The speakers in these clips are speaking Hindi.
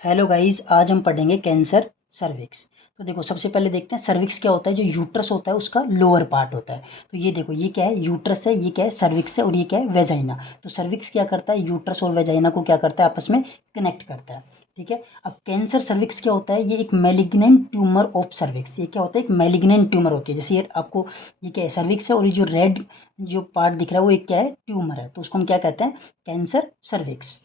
हेलो गाइस, आज हम पढ़ेंगे कैंसर सर्विक्स। तो देखो, सबसे पहले देखते हैं सर्विक्स क्या होता है। जो यूट्रस होता है उसका लोअर पार्ट होता है। तो ये देखो, ये क्या है, यूट्रस है, ये क्या है, सर्विक्स है, और ये क्या है, वेजाइना। तो सर्विक्स क्या करता है, यूट्रस और वेजाइना को क्या करता है, आपस में कनेक्ट करता है। ठीक है। अब कैंसर सर्विक्स क्या होता है, ये एक मैलिग्नेंट ट्यूमर ऑफ सर्विक्स। ये क्या होता है, एक मैलिग्नेंट ट्यूमर होती है। जैसे ये आपको, ये क्या है, सर्विक्स है, और ये जो रेड जो पार्ट दिख रहा है वो एक क्या है, ट्यूमर है। तो उसको हम क्या कहते हैं, कैंसर सर्विक्स।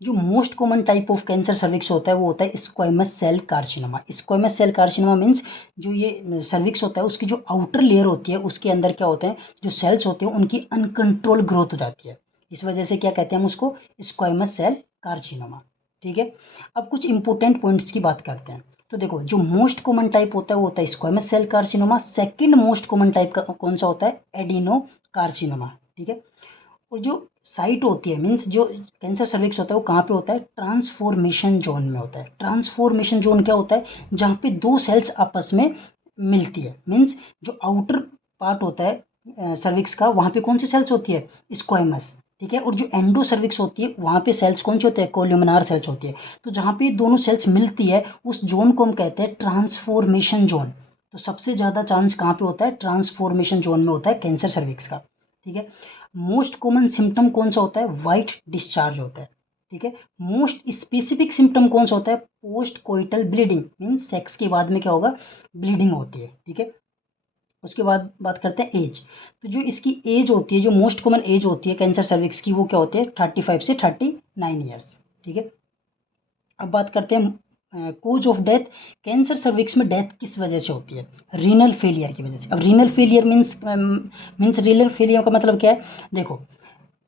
जो most common type of cancer cervix होता है वो होता है squamous cell carcinoma. Squamous cell carcinoma means जो ये सर्विक्स होता है उसकी जो आउटर लेयर होती है उसके अंदर क्या होते हैं, जो सेल्स होते हैं उनकी अनकंट्रोल ग्रोथ हो जाती है। इस वजह से क्या कहते हैं हम उसको, स्क्वैमस सेल कार्सिनोमा। ठीक है। अब कुछ इंपॉर्टेंट पॉइंट्स की बात करते हैं। तो देखो, जो मोस्ट कॉमन टाइप होता है वो होता है squamous cell carcinoma. Second most common type का कौन सा होता है, एडिनो कार्सिनोमा। ठीक है। और जो साइट होती है, मीन्स जो कैंसर सर्विक्स होता है वो कहाँ पे होता है, ट्रांसफॉर्मेशन जोन में होता है। ट्रांसफॉर्मेशन जोन क्या होता है, जहाँ पे दो सेल्स आपस में मिलती है। मीन्स जो आउटर पार्ट होता है सर्विक्स का, वहाँ पे कौन सी सेल्स होती है, स्क्वाइमस। ठीक है। और जो एंडो सर्विक्स होती है वहाँ पे सेल्स कौन सी होती है, कोल्यूमिनार सेल्स होती है। तो जहाँ पे दोनों सेल्स मिलती है उस जोन को हम कहते हैं ट्रांसफॉर्मेशन जोन। तो सबसे ज़्यादा चांस कहाँ पे होता है, ट्रांसफॉर्मेशन जोन में होता है कैंसर सर्विक्स का। ठीक है। मोस्ट कॉमन सिम्टम कौन सा होता है, वाइट डिस्चार्ज होता है। ठीक है। मोस्ट स्पेसिफिक सिम्टम कौन सा होता है, post coital bleeding, means sex के बाद में क्या होगा, ब्लीडिंग होती है। ठीक है। उसके बाद बात करते हैं एज। तो जो इसकी एज होती है, जो मोस्ट कॉमन एज होती है कैंसर सर्विक्स की, वो क्या होती है, 35 से 39 ईयर्स। ठीक है। अब बात करते हैं cause of death. Cancer cervix में डेथ किस वजह से होती है, रीनल फेलियर की वजह से। अब renal failure means renal failure का मतलब क्या है, देखो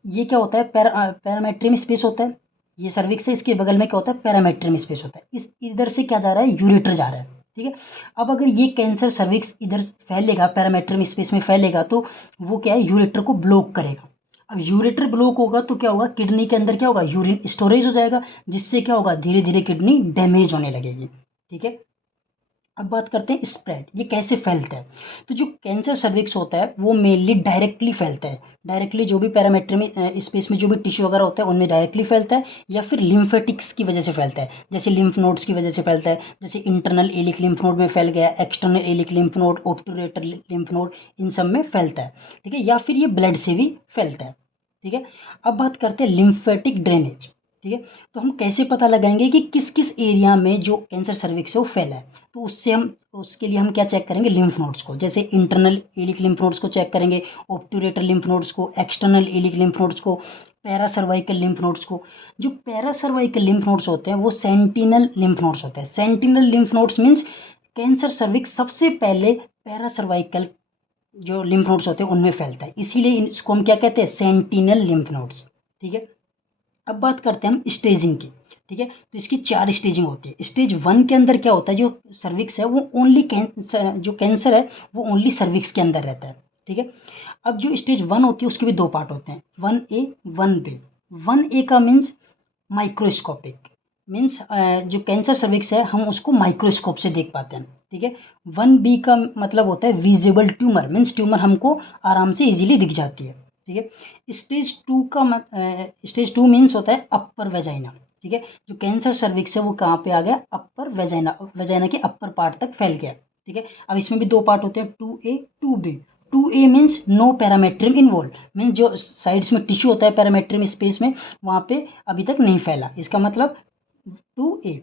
ये क्या होता है, पैरामेट्रियम स्पेस होता है। ये सर्विक्स है, इसके बगल में क्या होता है, पैरामेट्रियम स्पेस होता है। इस इधर से क्या जा रहा है, यूरेटर जा रहा है। ठीक है। अब अगर ये कैंसर सर्विक्स इधर फैलेगा, पैरामेट्रियम स्पेस में फैलेगा, तो वो क्या है, यूरेटर को ब्लॉक करेगा। अब यूरेटर ब्लॉक होगा तो क्या होगा, किडनी के अंदर क्या होगा, यूरिन स्टोरेज हो जाएगा, जिससे क्या होगा, धीरे धीरे किडनी डैमेज होने लगेगी। ठीक है। अब बात करते हैं स्प्रेड, ये कैसे फैलता है। तो जो कैंसर सर्विक्स होता है वो मेनली डायरेक्टली फैलता है। डायरेक्टली जो भी पैरामेट्रियम स्पेस में जो भी टिश्यू वगैरह होता है उनमें डायरेक्टली फैलता है, या फिर लिम्फेटिक्स की वजह से फैलता है। जैसे लिम्फ नोड्स की वजह से फैलता है, जैसे इंटरनल एलिक लिम्फ नोड में फैल गया, external iliac lymph node, obturator lymph node, इन सब में फैलता है। ठीक है। या फिर ये ब्लड से भी फैलता है। ठीक है। अब बात करते हैं लिम्फेटिक ड्रेनेज। ठीक है। तो हम कैसे पता लगाएंगे कि किस किस एरिया में जो कैंसर सर्विक्स है वो फैला है। तो उसके लिए हम क्या चेक करेंगे, लिम्फ नोड्स को। जैसे इंटरनल एलिक लिम्फ नोड्स को चेक करेंगे, ऑब्टुरेटर लिम्फ नोड्स को, एक्सटर्नल एलिक लिम्फ नोड्स को, पैरा सर्वाइकल लिम्फ नोड्स को। जो पैरा सर्वाइकल लिम्फ नोड्स होते हैं वो सेंटिनल लिम्फ नोड्स होते हैं। Sentinel lymph nodes means cancer cervix सबसे पहले पैरा सर्वाइकल जो लिम्फ नोड्स होते हैं उनमें फैलता है, इसीलिए इसको हम क्या कहते हैं, सेंटिनल लिम्फ नोड्स। ठीक है। अब बात करते हैं हम स्टेजिंग की। ठीक है। तो इसकी 4 स्टेजिंग होती है। स्टेज 1 के अंदर क्या होता है, जो सर्विक्स है वो ओनली जो कैंसर है वो ओनली सर्विक्स के अंदर रहता है। ठीक है। अब जो स्टेज 1 होती है उसके भी 2 पार्ट होते हैं, 1A 1B। 1A का मीन्स माइक्रोस्कोपिक, मीन्स जो कैंसर सर्विक्स है हम उसको माइक्रोस्कोप से देख पाते हैं। ठीक है। 1B का मतलब होता है विजिबल ट्यूमर, मीन्स ट्यूमर हमको आराम से इजीली दिख जाती है। ठीक है। स्टेज 2 मीन्स होता है अपर वेजाइना। ठीक है। जो कैंसर सर्विक्स है वो कहाँ पे आ गया, अपर वेजाइना, वेजाइना के अपर पार्ट तक फैल गया। ठीक है। अब इसमें भी 2 पार्ट होते हैं, 2A 2B। 2A means no parametrium involve, means जो साइड्स में टिश्यू होता है पैरामेट्रियम स्पेस में वहाँ पे अभी तक नहीं फैला, इसका मतलब 2A।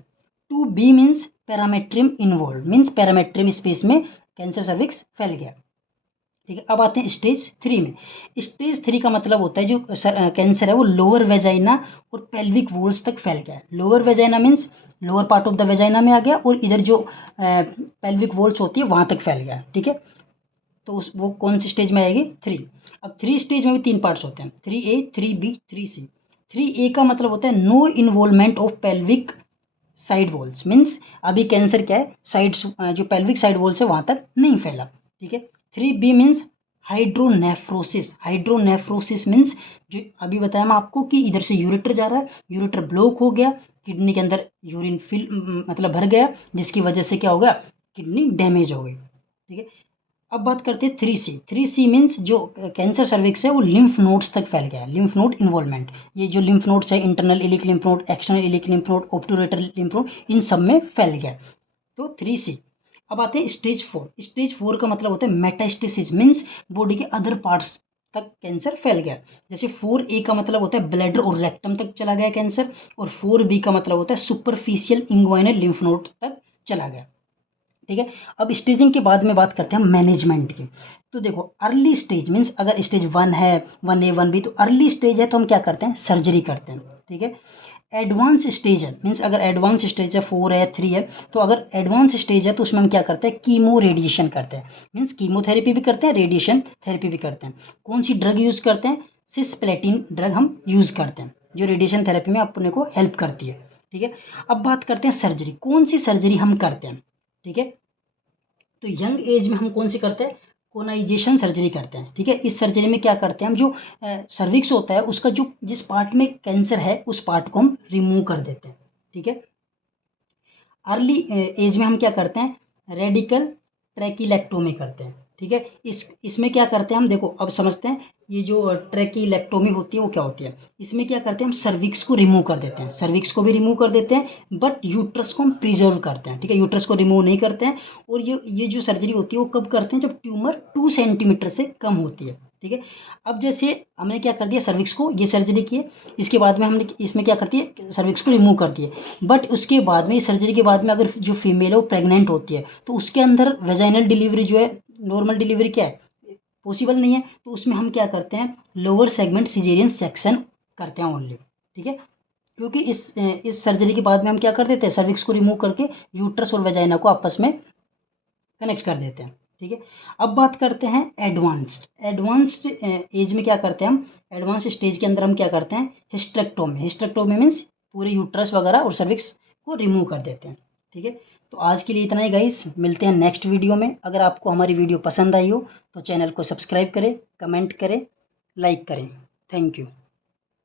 2B means parametrium involve, means parametrium space में कैंसर सर्विक्स फैल गया। ठीक है। अब आते हैं स्टेज 3 में। स्टेज 3 का मतलब होता है जो कैंसर है वो लोअर वेजाइना और पेल्विक वॉल्स तक फैल गया है। Lower vagina means lower part of the vagina में आ गया, और इधर जो पेल्विक वॉल्स होती है वहाँ तक फैल गया। ठीक है। तो वो कौन सी स्टेज में आएगी, 3। अब 3 स्टेज में भी 3 पार्ट्स होते हैं, 3A 3B 3C। 3A का मतलब होता है no involvement of pelvic side walls, means अभी कैंसर क्या है, साइड्स जो पेल्विक साइड वॉल्स है वहाँ तक नहीं फैला। ठीक है। 3B means hydronephrosis. Hydronephrosis means जो अभी बताया मैं आपको कि इधर से यूरेटर जा रहा है, यूरेटर ब्लॉक हो गया, किडनी के अंदर यूरिन फिल मतलब भर गया, जिसकी वजह से क्या हो गया, किडनी डैमेज हो गई। ठीक है। अब बात करते हैं 3C। 3C मीन्स जो कैंसर सर्विक्स है वो लिम्फ नोड्स तक फैल गया है, लिम्फ नोड इन्वॉल्वमेंट। ये जो लिम्फ नोड्स है, internal iliac lymph node, external iliac lymph node, obturator lymph node, इन सब में फैल गया। तो 3C। अब आते हैं स्टेज 4। स्टेज 4 का मतलब होता है मेटास्टेसिस, मीन्स बॉडी के अदर पार्ट्स तक कैंसर फैल गया। जैसे 4A का मतलब होता है ब्लैडर और रेक्टम तक चला गया कैंसर, और 4B का मतलब होता है सुपरफिशियल इंग्वाइनल लिम्फ नोड तक चला गया। ठीक है। अब स्टेजिंग के बाद में बात करते हैं मैनेजमेंट की। तो देखो अर्ली स्टेज मीन्स अगर स्टेज 1 है, 1A 1B, तो अर्ली स्टेज है तो हम क्या करते हैं, सर्जरी करते हैं। ठीक है। एडवांस स्टेज है मीन्स अगर एडवांस स्टेज है, 4 है, 3 है, तो अगर एडवांस स्टेज है तो उसमें हम क्या करते हैं, कीमो रेडिएशन करते हैं। मीन्स कीमोथेरेपी भी करते हैं, रेडिएशन थेरेपी भी करते हैं। कौन सी ड्रग यूज़ करते हैं, सिस्प्लेटिन ड्रग हम यूज़ करते हैं, जो रेडिएशन थेरेपी में अपने को हेल्प करती है। ठीक है। अब बात करते हैं सर्जरी, कौन सी सर्जरी हम करते हैं। ठीक है। तो यंग एज में हम कौन सी करते हैं, कोनाइजेशन सर्जरी करते हैं। ठीक है। इस सर्जरी में क्या करते हैं हम, जो सर्विक्स होता है उसका जो जिस पार्ट में कैंसर है उस पार्ट को हम रिमूव कर देते हैं। ठीक है। अर्ली एज में हम क्या करते हैं, रेडिकल ट्रैकीलेक्टोमी करते हैं। ठीक है। इसमें क्या करते हैं हम, देखो अब समझते हैं ये जो ट्रैकीलेक्टोमी होती है वो क्या होती है। इसमें क्या करते हैं हम, सर्विक्स को रिमूव कर देते हैं, सर्विक्स को भी रिमूव कर देते हैं, बट यूट्रस को हम प्रिजर्व करते हैं। ठीक है। यूट्रस को रिमूव नहीं करते हैं। और ये जो सर्जरी होती है वो कब करते हैं, जब ट्यूमर 2 सेंटीमीटर से कम होती है। ठीक है। अब जैसे हमने क्या कर दिया, सर्विक्स को ये सर्जरी की है, इसके बाद में हमने इसमें क्या करती है, सर्विक्स को रिमूव कर दिए, बट उसके बाद में सर्जरी के बाद में अगर जो फीमेल है वो प्रेग्नेंट होती है तो उसके अंदर वेजाइनल डिलीवरी जो है, नॉर्मल डिलीवरी क्या है, पॉसिबल नहीं है। तो उसमें हम क्या करते हैं, लोअर सेगमेंट सिजेरियन सेक्शन करते हैं ओनली। ठीक है। क्योंकि इस सर्जरी के बाद में हम क्या कर देते हैं, सर्विक्स को रिमूव करके यूट्रस और वेजाइना को आपस में कनेक्ट कर देते हैं। ठीक है। अब बात करते हैं एडवांस्ड। एडवांस्ड एज में क्या करते हैं हम, एडवांस स्टेज के अंदर हम क्या करते हैं, हिस्टेक्टोमी। हिस्टेक्टोमी मीन्स पूरे यूट्रस वगैरह और सर्विक्स को रिमूव कर देते हैं। ठीक है। तो आज के लिए इतना ही गाइस, मिलते हैं नेक्स्ट वीडियो में। अगर आपको हमारी वीडियो पसंद आई हो तो चैनल को सब्सक्राइब करें, कमेंट करें, लाइक करें। Thank you.